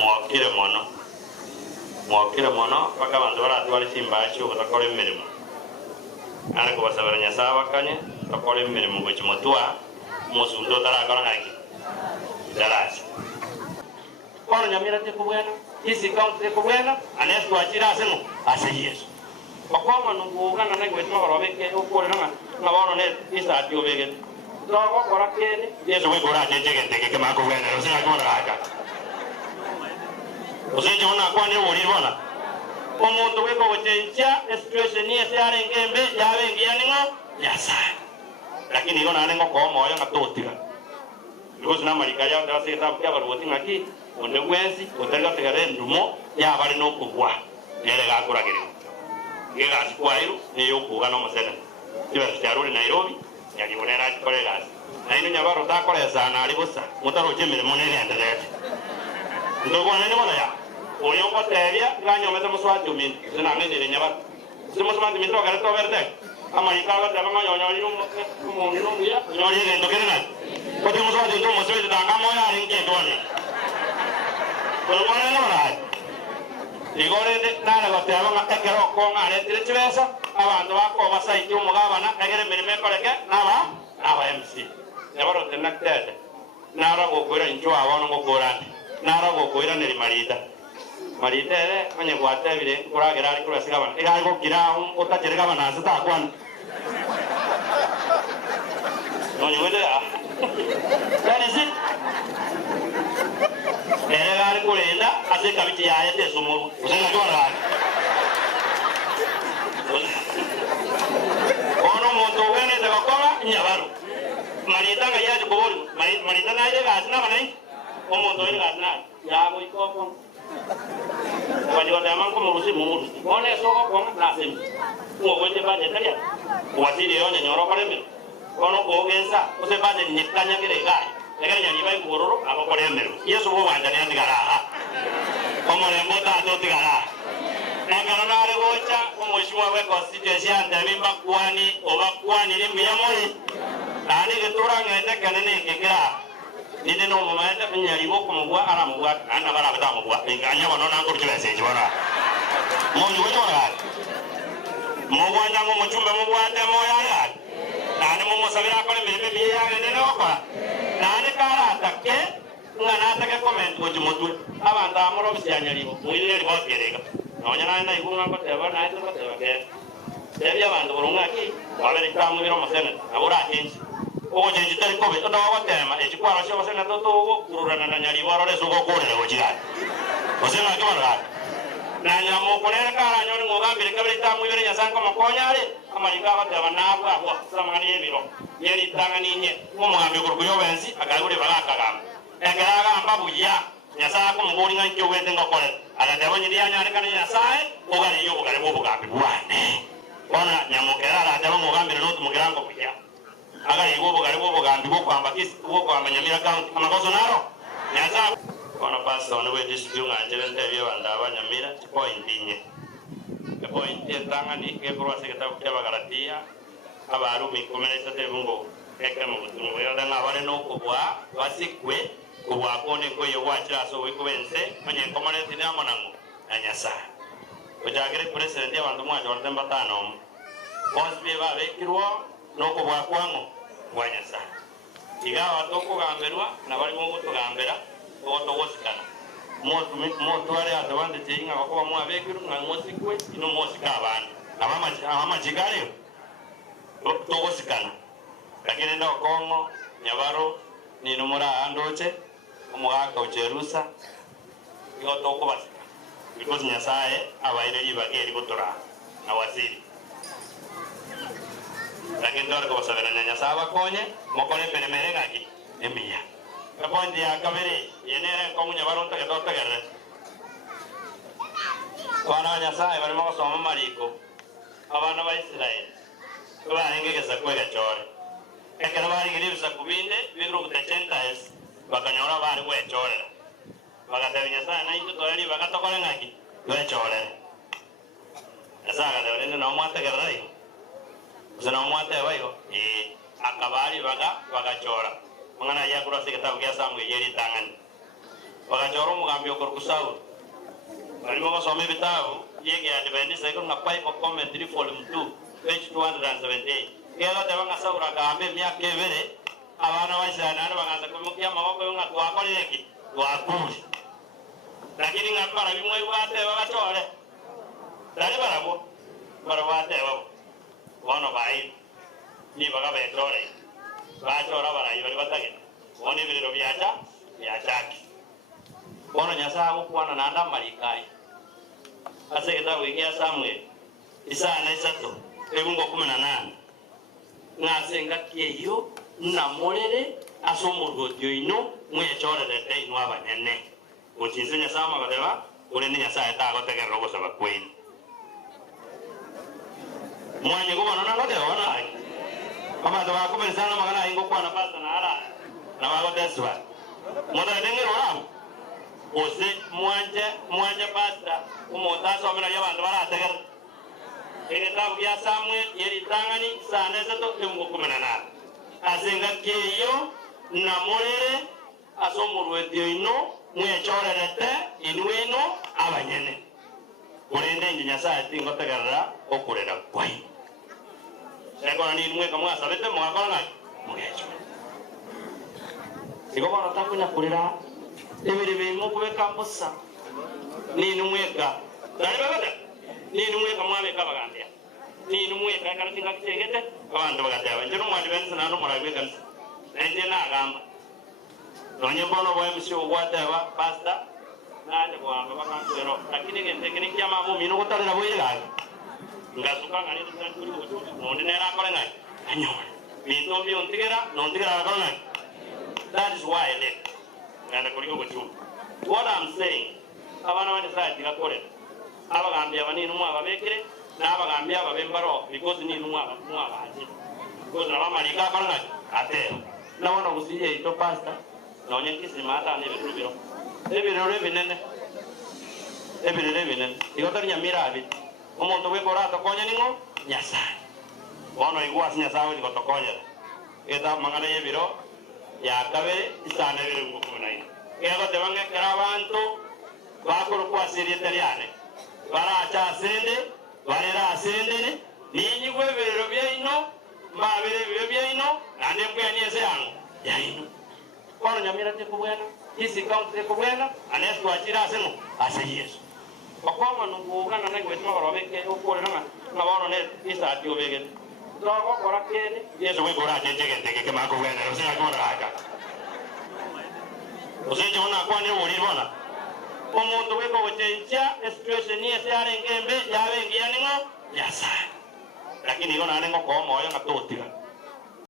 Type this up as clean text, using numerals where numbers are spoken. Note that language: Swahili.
mwokire mono paka abantu baratwara simba cyo bakora imirimo ariko basabira nyasaba kanye bakora imirimo ngo kimotwa musundo tarakora ngaki darasi kono nyamira te kubwena isi count te kubwena anesu achira asemo aseyesu bakoma nungugana na gwetma barobeke ukore na bano ne isa atiyobege dogo korakene yesu we gora jeje ndeke kema kubwena usinga kona raga usinje ona kwani uri bona omuntu weko wochencha situation ni yare ngembe yawe ngiyaningo yasa lakini iko nanengo ko moyo ngatotika because na marika ya ndase tabu ya barwoti ngaki onde kwezi otaga tegare ndumo ya bari no kubwa nere gakura kire ngega sikwairo ne yokuga no musena tiba cyaruri Nairobi yakibonera kikorera na ino nyabaro takore sana alibusa mutaro jemire monene endelete ndogo nene bona ya oyo koteria ganyo meta muswati umin sina ngene nyabaro simo smati mitro kare to verde amarika ga tama nyonyo mu ya nyori ngendo kerena kote muswati ndo muswati tanga moya ringe ndone kono nene bona igore nana bataba ngakero ko ngare tirechwesa abantu bako basaiti umugabana egere mirime koreke naba MC nyabaro tenaktete nara gukura injo abano ngukura nara gukura neri marita ere anye gwate bire kuragera ari kurasiga bana ega go kira utacherega bana asita kwan no nyewede that is it ere ari kurenda asika biti yaye te sumuru usenga jora ono muntu wene de bakora nyabaro marita nga yaje kubori marita na ile gasna banai omuntu ile gasna yabo ikoko wajua tamam ko murusi mumurusi one soko ko na sem ko wende ba detalia wasiri yone nyoro kare mi ono ko gensa o se ba de nyikanya kire gai egere nyani bai gororo abo kore mero yeso bo wanda ne ndigara como le mota to ndigara ngana na re gocha ko mheshimiwa we constituency anda mimba kwani obakwani ni miyamoi ani ke turanga ete kanene kekira nide no mamaenda nyari boko mugwa ara mugwa ana bara bata mugwa inganya bano nango kibese jibona monyu wejo ra mugwa ndango muchumba mugwa demo ya nane mo musabira ko ne mebe biya ne no kwa nane kara take ngana take comment ko jimotu abanda amoro byanyari bo mwire ri bot yerega nonya na ikunga ko teba na ito ko teba ke tebya bandu burunga ki babere tamu biro masene abura akenshi o jenji tari ko beto dawa tema e chikwara sho masene to kururana na nyari baro le suko kore go chiga osena ke mara na nyamo konera kara nyoni ngogambire kabiri tamu biro nyasanko makonyare amarika ba teba na kwa samani yebiro yeri tangani nye mo mugambe kuruyo bensi akagure baraka gamba egaraga ambabuya nyasa ko mugori nganke wende ngokore ala tebo nyiri anyane kana nyasaye ogari yo ogari bo bugambe bwane ona nyamukera ala tebo mugambe no tumugirango kuya agari go bogari bo bugambe bo kwamba kisi bo kwamba nyamira account amakoso naro nyasa ona pasta ona we district nganje nte bye banda abanyamira point inye point tangani ke pro seketa kuteba garatia abaru mikomeresa tebungo ekemo butumu yoda ngabare no kubwa basikwe kubwakone ko yowachira so wikubense manye komane tina monango anyasa ojagere president y'abantu mwaje ortemba tano bosbe babe kirwo no kubwakwango wanyasa igawa toko gamberwa na bali mu gutugambera oto wosikana motu ari atabande tinga ko mwabe kiru ngamosikwe ino mosika abantu abama jigare to wosikana lakini ndo kongo nyabaro ni numura andoche omwaka ucherusa yo toko basi because nyasaye abaire bageri gutora na waziri lakini ndo ko sabera nyasaye konye mokone peremere ngaki emiya kapondi akabere yenere ko nyabaro ntake totagere wana nyasaye bari mo soma mariko abana ba Israeli barengegeza kwega chore ekera bari giribisa kubinde bigro kutachentas bakanyora bari kwechorera bagatabanya sana into tori bagatokora ngaki kwechorera asaga de rende no mwate garai zana mwate bayo akabari bagachora mangana ya kurase kitabu kya samwe yeri tangani wakachora umugambi okurukusauru barimo basoma ibitabo yege Adventist iko na Bible commentary volume 2 page 278 kero teba ngasaura gambe myaka ebere abana baisana baganza kumukia maboko yunga twakorire ki twakuri lakini ngapara bimwe wate babachore dali barabo barwate babo wono bai ni baga betore bachora barayi bari batage woni biriro byachaki wono nyasa ukwana nanda marikai asegeta wikia Samuel isana isato ebungo 18 ngasenga kieyo namorere asomurutyo ino mwechorere ino abanyene uchinsenya sama badeba urene nyasa etagotegera gusaba kwini mwanye kubona nangote ona abantu bakumeresana magana ingo kwana pasta na ara na bagoteswa moda dengero ramu ose mwanje pasta umota somera y'abantu barategera ekitabu ya Samuel yeri tangani sana zato emungo 18 asenga keyo namorere asomurwetyo ino mwechorerete inweno abanyene urende nyinyasa tingotegerera okurera kwai sekona ni mwe kamwa sabete mwakona mwecho sikoba natakunya kurira ebiri bimo kubeka mposa ni numweka dali bagata ni numweka mwabe kabagambya ni numweka kana tinga kitegete abantu bagata banjero mwandi bense nano muragwe kanse nende na agamba nonye bono boye msio gwataba pasta naje kwamba bakansero lakini ngende kyama mu mino kutalira boyega ngasuka ngani tanturi nonde nera akole ngai anyore bintu byo ntigera akole ngai. That is why I left ngana kuliko kuchuma. What I'm saying abana bane side gakore abagambya banini mwa babekere n'abagambya babembaro because ni mwa baje because nabamalika akole ngai atero nabona gusiye ito pasta nonye kisimata ne birubiro ebirere binene igotari nyamira abi omuntu wekora tokonya ningo Nyasaye bono igwasi Nyasaye ni gotokonya eta mangana yebiro ya kabere isana bire ngukunaina ego tebange karabantu bakuru kwasiri italiane baracha asende barera asende ninyi gwebero byaino mabere byaino ande kwanyese yango yaino kono nyamira te kubwana isi count te kubwana anesto achira asemo ase Yesu bakoma nungugana nangwe tmababeke ukore na bono ne isa atiyobege dogo korakene Yesu we gora jejegente ke mako bwana usina gora aka usije ona kwani ulibona omuntu weko wochencha situation ni ese arengembe yabengi yaningo Nyasaye lakini gona nengo ko moyo ngatotira